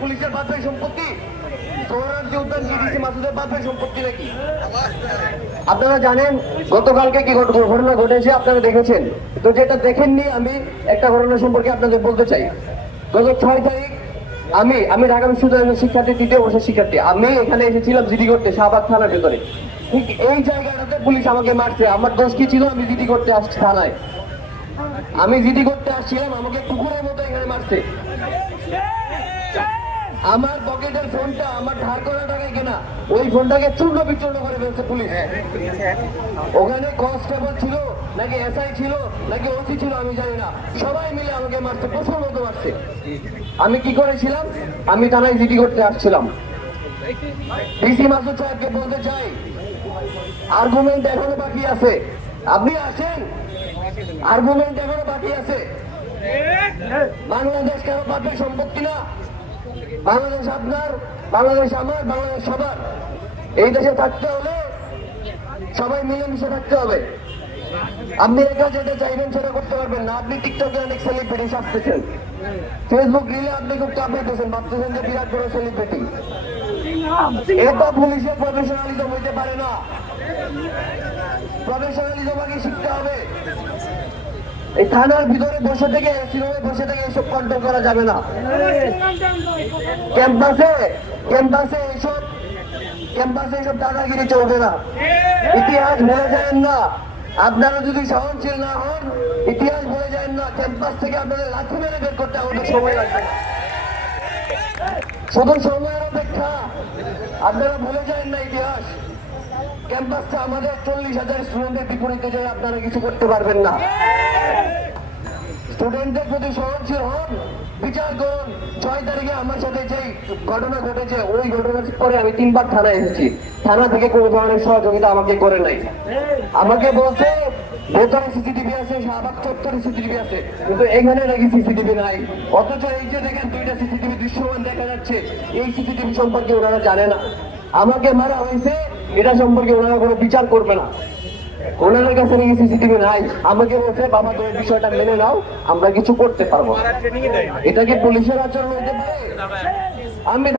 পুলিশের বাপের সম্পত্তি? সোহরাওয়ার্দী উদ্যান কি ডিসি মাসুদের বাপের সম্পত্তি নাকি? আপনারা জানেন গতকালকে কি ঘটনা ঘটেছে, আপনারা দেখেছেন। তো যেটা দেখেননি, আমি একটা ঘটনা সম্পর্কে আপনাদের বলতে চাই। গত 6 তারিখ আমি ঢাকা বিশ্ববিদ্যালয়ের শিক্ষার্থী, 3য় বর্ষের শিক্ষার্থী। আমি এখানে এসেছিলাম জিডি করতে, শাহবাগ থানার ভেতরে। ঠিক এই জায়গাটাতে পুলিশ আমাকে মারছে। আমার দোষ কি ছিল? আমি জিডি করতে আসছি থানায়, আমি জিডি করতে আসছিলাম, আমাকে কুকুরের মতো এখানে মারছে। আমার পকেটের ফোনটা, আমার ধার করা টাকায় কেনা, ওই ফোনটাকে চূর্ণ বিচূর্ণ করে ফেলছে পুলিশ। ওখানে কনস্টেবল ছিল নাকি এসআই ছিল নাকি ওসি ছিল আমি জানি না, সবাই মিলে আমাকে মারছে, প্রচুর মতো মারছে। আমি কি করেছিলাম? আমি থানায় জিডি করতে আসছিলাম। ডিসি মাসুদ সাহেবকে বলতে চাই, আর্গুমেন্ট এখনো বাকি আছে, আপনি আসেন, আর্গুমেন্ট এখনো বাকি আছে। বাংলাদেশ কারো বাপের সম্পত্তি না। বাংলাদেশ আপনার, বাংলাদেশ আমার, বাংলাদেশ সবার। এই দেশে থাকতে হলে সবাই মিলেমিশে থাকতে হবে। আপনি একা যেটা চাইবেন সেটা করতে পারবেন না। আপনি টিকটকে অনেক সেলিব্রিটি আসতেছেন, ফেসবুক রিলে আপনি খুব চাপাইতেছেন, ভাবতেছেন যে বিরাট বড় সেলিব্রিটি। এটা পুলিশের প্রফেশনালিজম হইতে পারে না। প্রফেশনালিজম আগে শিখতে হবে। এই থানার ভিতরে বসে থেকে, বসে থেকে এসব কন্ট্রোল করা যাবে না। ক্যাম্পাসে এসব দাদাগিরি চলবে না। ইতিহাস ভুলে যায় না। আপনারা যদি সহনশীল না হন, ইতিহাস ভুলে যায় না। ক্যাম্পাস থেকে আপনাদের লাঠি মেরে বের করতে আমাদের সময় লাগবে, শুধু সময়ের অপেক্ষা। আপনারা ভুলে যায় না ইতিহাস। ক্যাম্পাসটা আমাদের 40,000 স্টুডেন্টের বিপরীতে যায় আপনারা কিছু করতে পারবেন না। স্টুডেন্টদের প্রতি সহনশীল হন, বিচার করুন। 6 তারিখে আমার সাথে যে ঘটনা ঘটেছে, ওই ঘটনার পরে আমি 3 বার থানায় এসেছি। থানা থেকে কোনো ধরনের সহযোগিতা আমাকে করে নাই। আমাকে বলছে ভেতরে সিসিটিভি আছে, শাহবাগ চত্বরে সিসিটিভি আছে, কিন্তু এখানে নাকি সিসিটিভি নাই। অথচ এই যে দেখেন 2টা সিসিটিভি দৃশ্যমান দেখা যাচ্ছে, এই সিসিটিভি সম্পর্কে ওনারা জানে না। আমাকে মারা হয়েছে, এটা সম্পর্কে ওনারা কোনো বিচার করবে না। ওনাদের কাছে নাকি সিসিটিভি নাই। আমাকে বলছে বাবা তুমি বিষয়টা মেনে নাও, আমরা কিছু করতে পারবো। এটা কি পুলিশের আচরণ হতে পারে? আমি